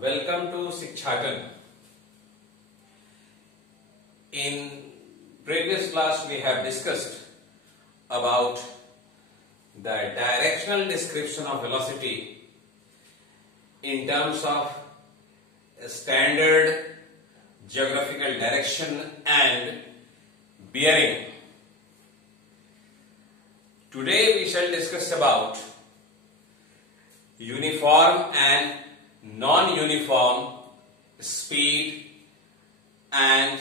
Welcome to Shikshagan. In previous class we have discussed about the directional description of velocity in terms of standard geographical direction and bearing. Today we shall discuss about uniform and non-uniform speed and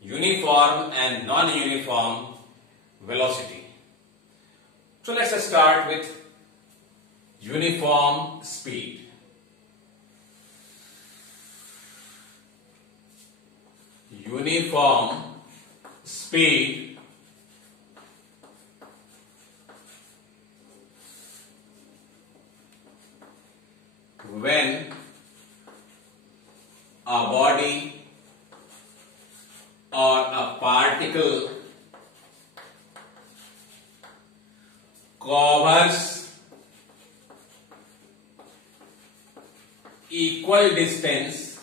uniform and non-uniform velocity. So let's start with uniform speed. Uniform speed when a body or a particle covers equal distance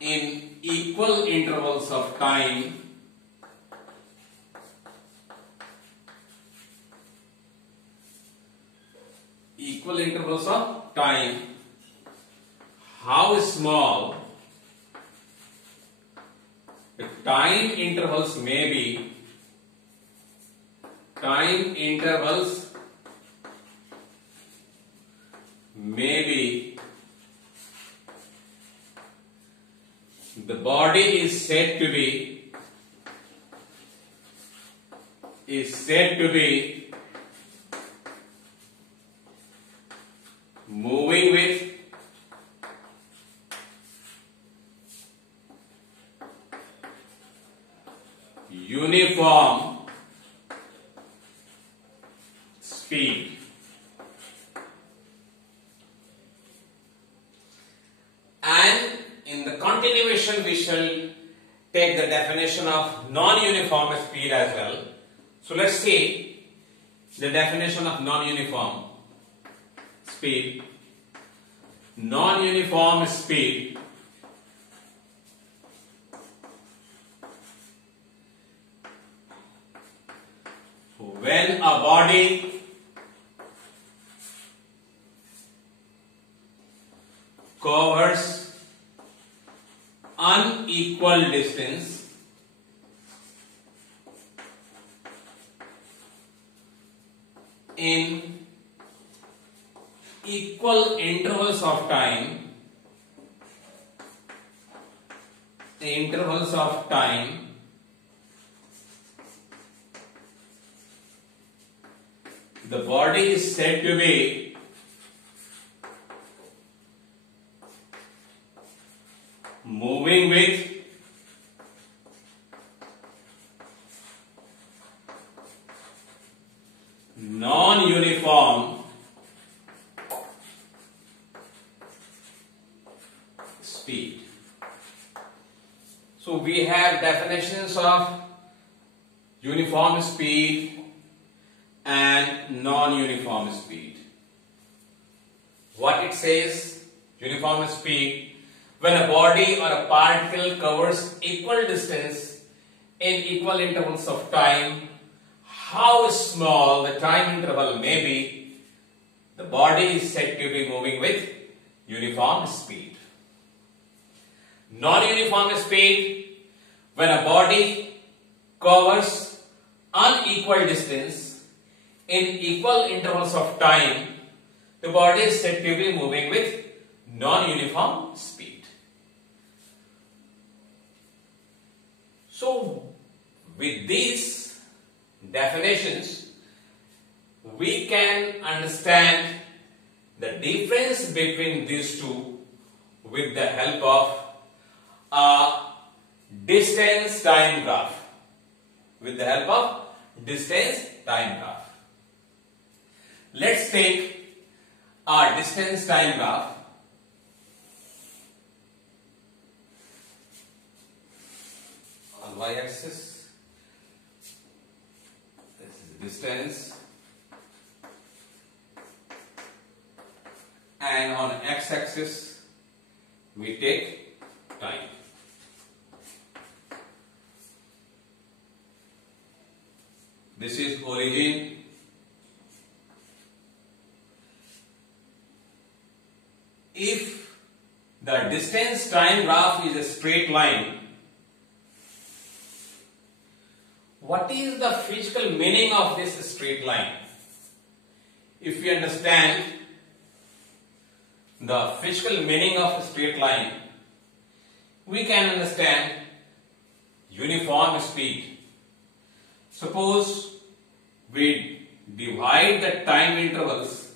in equal intervals of time how small the time intervals may be, the body is said to be moving with uniform speed. And in the continuation we shall take the definition of non-uniform speed as well. So let's see the definition of non-uniform speed. Non-uniform speed when a body covers unequal distance in equal intervals of time, the body is said to be moving with non-uniform speed. So we have definitions of uniform speed and non-uniform speed. What it says, uniform speed, when a body or a particle covers equal distance in equal intervals of time, how small the time interval may be, the body is said to be moving with uniform speed. Non-uniform speed, when a body covers unequal distance in equal intervals of time, the body is said to be moving with non-uniform speed. So, with these definitions, we can understand the difference between these two with the help of a distance time graph. Let's take a distance time graph. On y-axis, this is distance, and on x-axis we take time. This is origin. If the distance time graph is a straight line, what is the physical meaning of this straight line? If we understand the physical meaning of a straight line, we can understand uniform speed. Suppose we divide the time intervals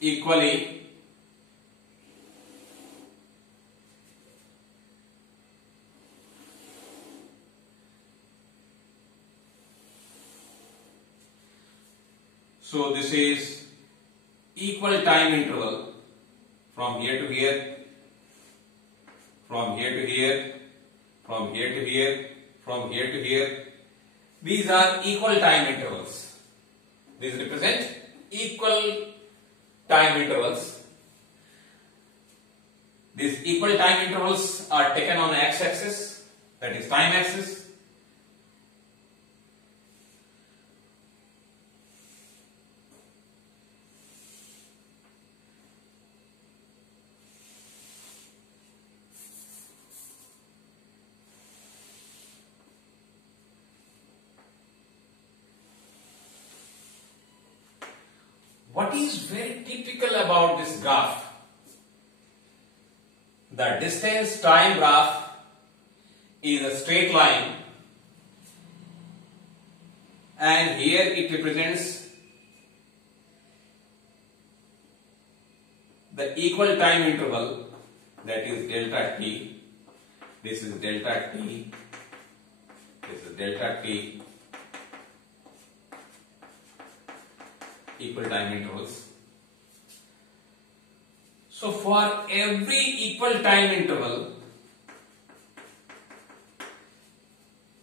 equally, so this is equal time interval from here to here, from here to here, from here to here, from here to here. These are equal time intervals. These represent equal time intervals. These equal time intervals are taken on the x-axis, that is time axis. What is very typical about this graph? The distance time graph is a straight line, and here it represents the equal time interval, that is delta t. This is delta t. This is delta t. Equal time intervals. So for every equal time interval,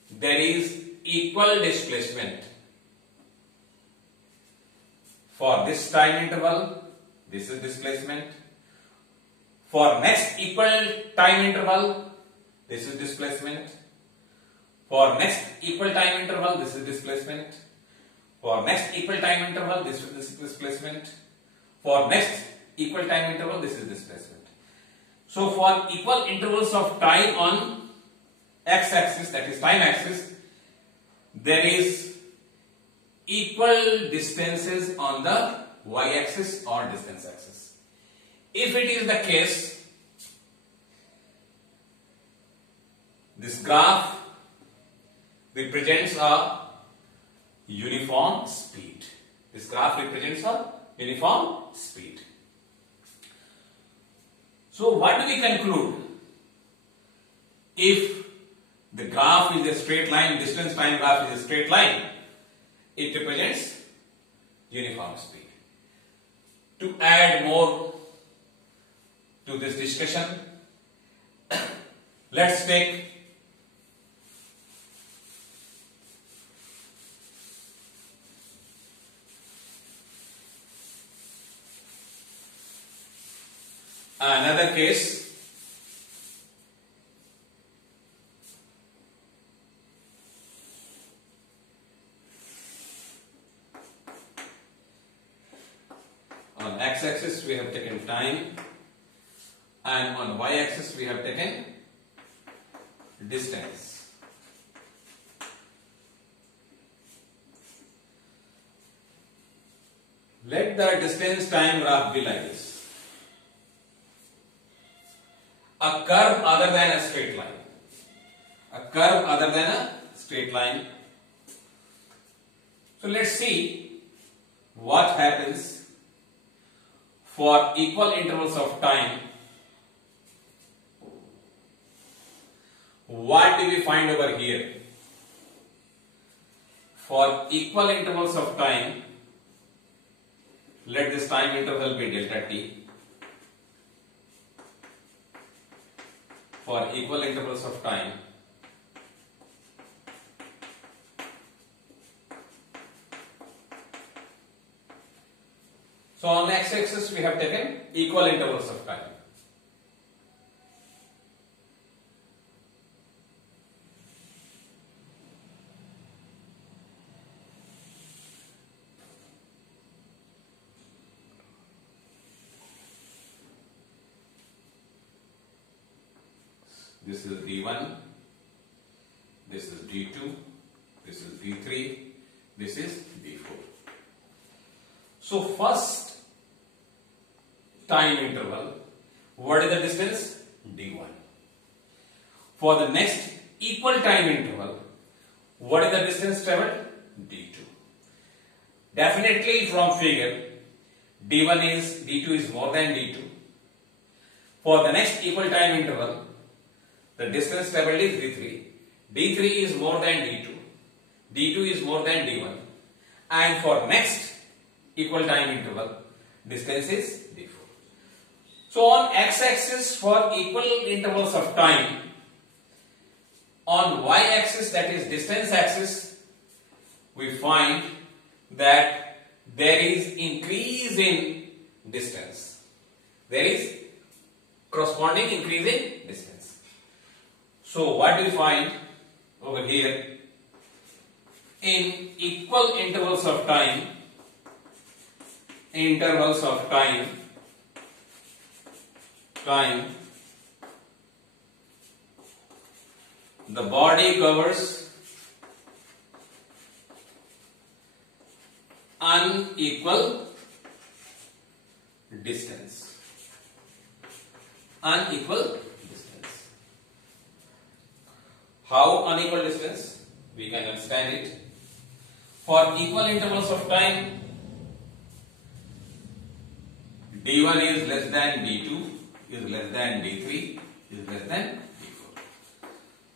there is equal displacement. For this time interval, this is displacement. For next equal time interval, this is displacement. For next equal time interval, this is displacement. For next equal time interval, this is displacement. For next equal time interval, this is displacement. So for equal intervals of time on x-axis, that is time axis, there is equal distances on the y-axis or distance axis. If it is the case, this graph represents a uniform speed. This graph represents a uniform speed. So what do we conclude? If the graph is a straight line, distance time graph is a straight line, it represents uniform speed. To add more to this discussion, let's take another case. On x-axis we have taken time, and on y-axis we have taken distance. Let the distance time graph be like this. A curve other than a straight line. A curve other than a straight line. So let's see what happens for equal intervals of time. What do we find over here? For equal intervals of time, let this time interval be delta t. For equal intervals of time, So on the x-axis we have taken equal intervals of time. This is D1, this is D2, this is D3, this is D4. So first time interval, what is the distance? D1. For the next equal time interval, what is the distance traveled? D2. Definitely from figure, D2 is more than D2. For the next equal time interval, the distance traveled is D3. D3 is more than D2. D2 is more than D1. And for next equal time interval, distance is D4. So on x-axis for equal intervals of time, on y-axis, that is distance axis, we find that there is increase in distance. There is corresponding increase in distance. So what do we find over here? In equal intervals of time, the body covers unequal distance. Unequal distance. How unequal distance? We can understand it. For equal intervals of time, D1 is less than D2, is less than D3, is less than D4.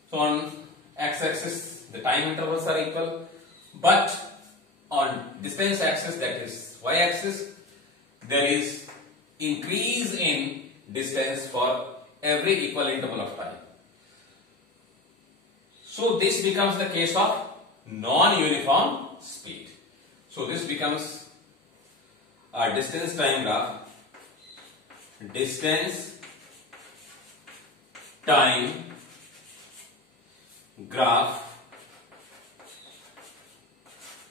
So on x-axis, the time intervals are equal, but on distance axis, that is y-axis, there is increase in distance for every equal interval of time. So this becomes the case of non-uniform speed. So this becomes a distance time graph. Distance time graph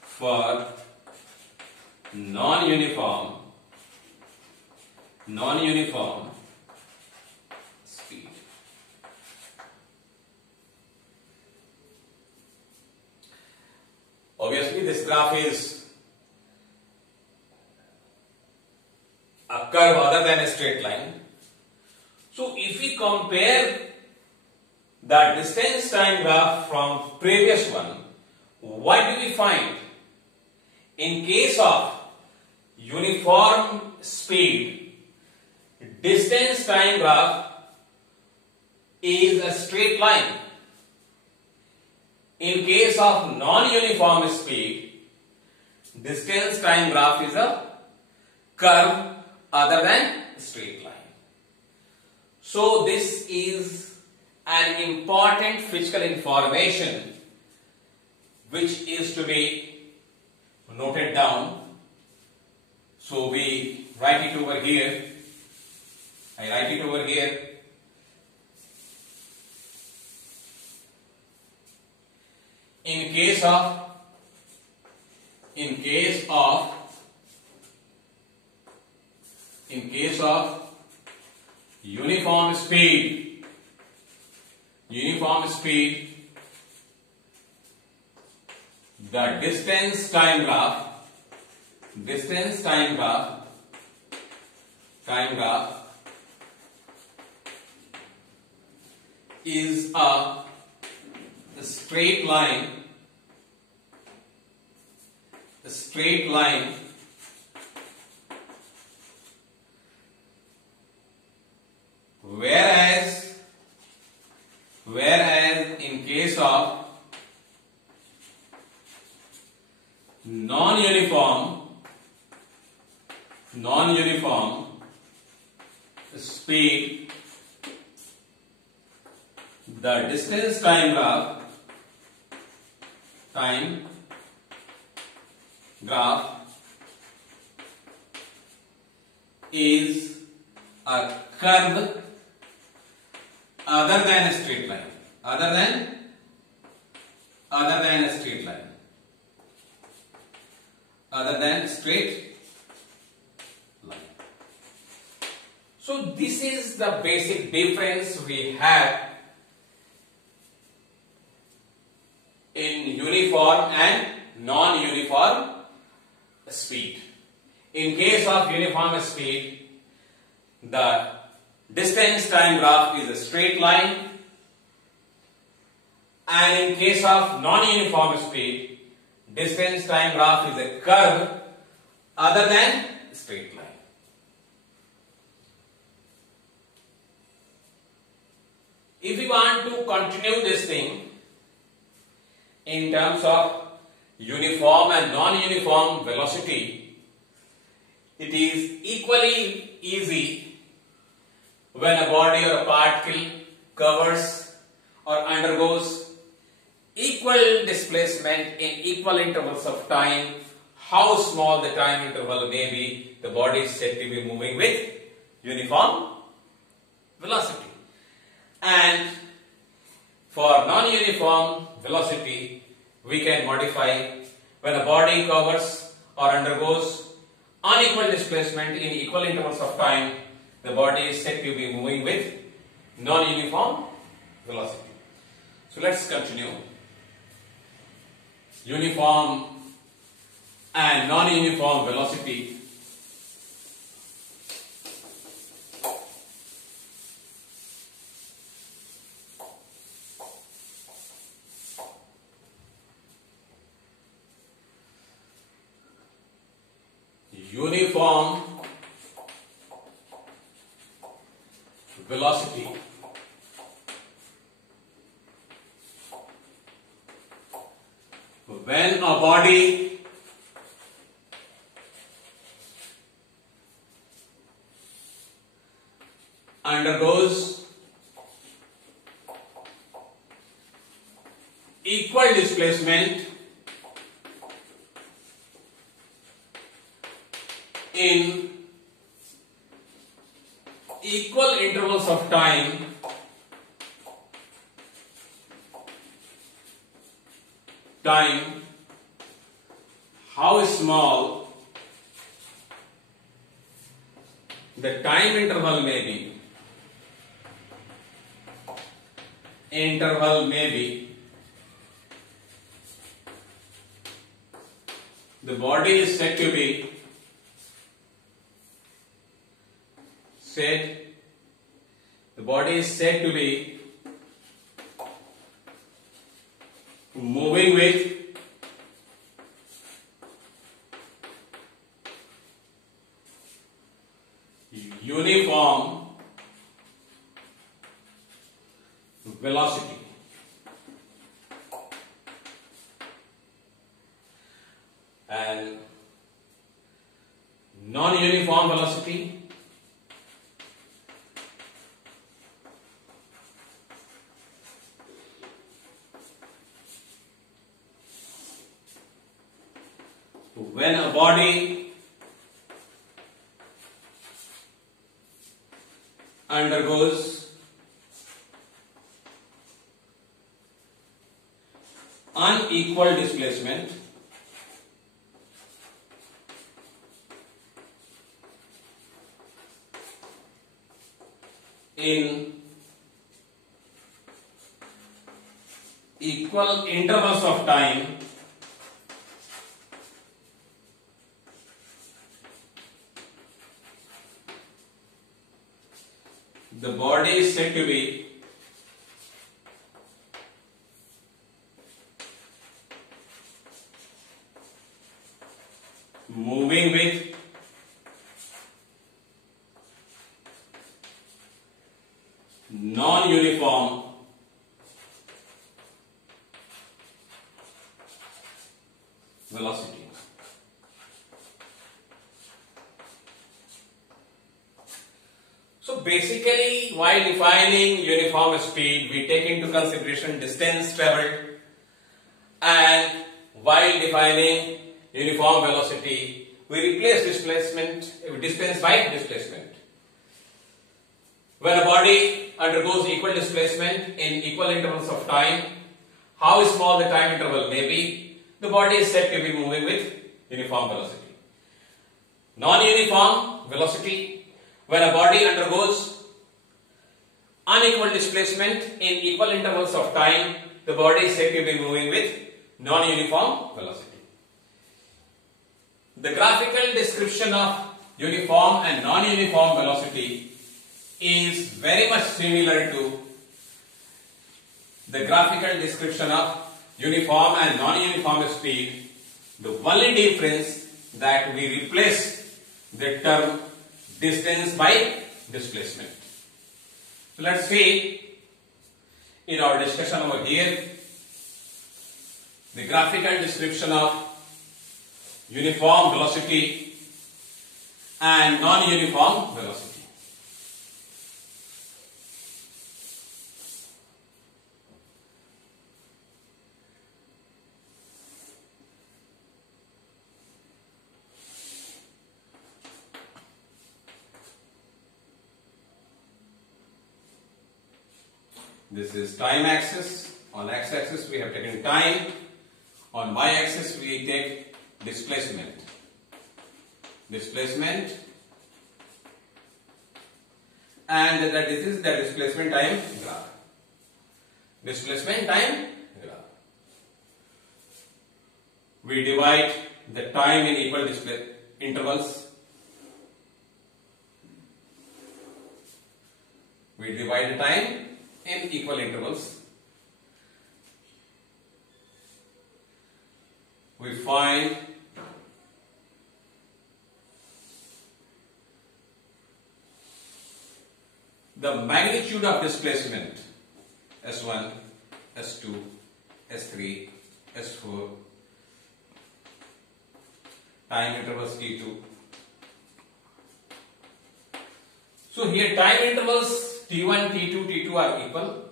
for non-uniform speed. Obviously, this graph is a curve other than a straight line. So, if we compare the distance time graph from previous one, what do we find? In case of uniform speed, distance time graph is a straight line. In case of non-uniform speed, distance time graph is a curve other than straight line. So this is an important physical information which is to be noted down. So we write it over here. I write it over here. In case of uniform speed, the distance time graph is a straight line, whereas in case of non-uniform speed, the distance time graph is a curve other than a straight line. Other than a straight line. Other than straight line. So this is the basic difference we have in uniform and non-uniform speed. In case of uniform speed, the distance time graph is a straight line, and in case of non-uniform speed, distance time graph is a curve other than straight line. If we want to continue this thing in terms of uniform and non-uniform velocity, it is equally easy when a body or a particle covers or undergoes equal displacement in equal intervals of time. How small the time interval may be, the body is said to be moving with uniform velocity. And for non-uniform velocity, we can modify when a body covers or undergoes unequal displacement in equal intervals of time, the body is said to be moving with non-uniform velocity. So let's continue. Uniform and non-uniform velocity. Uniform velocity when a body undergoes equal displacement in equal intervals of time, how small the time interval may be, the body is said to be moving with uniform velocity. And non-uniform velocity when a body undergoes unequal displacement in equal intervals of time, the body is said to be moving with non-uniform velocity. So basically, while defining uniform speed, we take into consideration distance traveled, and while defining uniform velocity, we replace distance by displacement. When a body undergoes equal displacement in equal intervals of time, how small the time interval may be, the body is said to be moving with uniform velocity. Non-uniform velocity, when a body undergoes unequal displacement in equal intervals of time, the body is said to be moving with non-uniform velocity. The graphical description of uniform and non-uniform velocity is very much similar to the graphical description of uniform and non-uniform speed. The only difference that we replace the term distance by displacement. So let's see in our discussion over here the graphical description of uniform velocity and non-uniform velocity. This is time axis. On x-axis we have taken time. On y-axis we take displacement. Displacement, and that this is the displacement time graph. Displacement time graph. We divide the time in equal intervals. We divide the time in equal intervals. We find the magnitude of displacement S1, S2, S3, S4, time intervals T2. So here time intervals T1, T2, T2 are equal.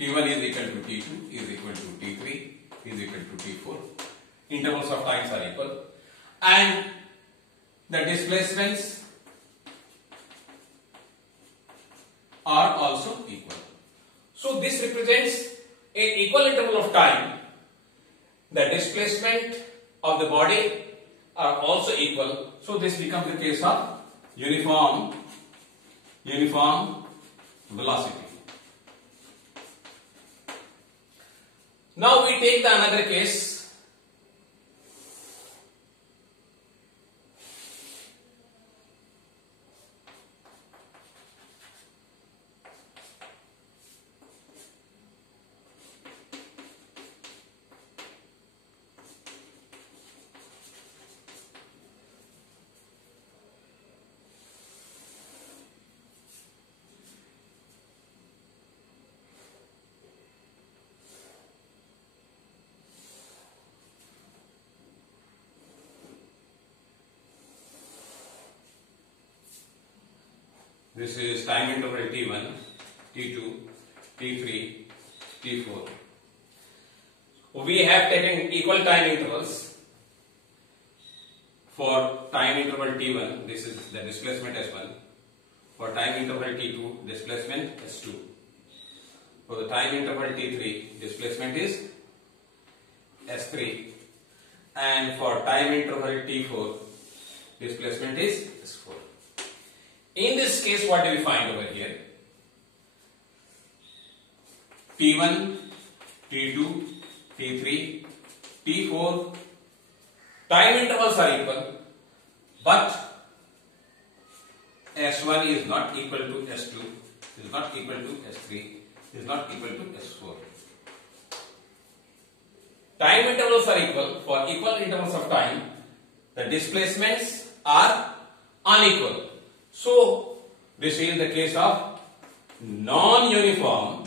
T1 is equal to T2, is equal to T3, is equal to T4. Intervals of times are equal. And the displacements are also equal. So this represents an equal interval of time. The displacement of the body are also equal. So this becomes the case of uniform velocity. Now we take the another case. This is time interval T1, T2, T3, T4. We have taken equal time intervals. For time interval T1, this is the displacement S1. For time interval T2, displacement S2. For the time interval T3, displacement is S3. And for time interval T4, displacement is S4. In this case, what do we find over here? T1, T2, T3, T4, time intervals are equal, but S1 is not equal to S2, is not equal to S3, is not equal to S4. Time intervals are equal. For equal intervals of time, the displacements are unequal. So, this is the case of non-uniform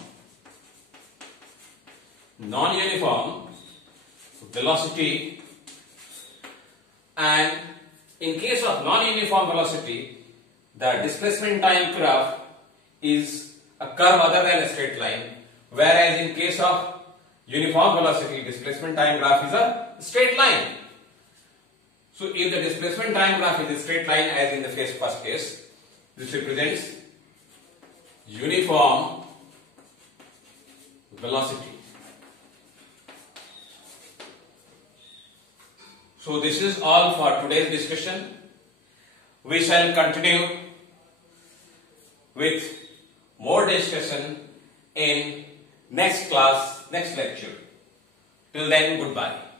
velocity, and in case of non-uniform velocity, the displacement time graph is a curve other than a straight line, whereas in case of uniform velocity, displacement time graph is a straight line. So if the displacement time graph is a straight line as in the first case, this represents uniform velocity. So this is all for today's discussion. We shall continue with more discussion in next class, next lecture. Till then, goodbye.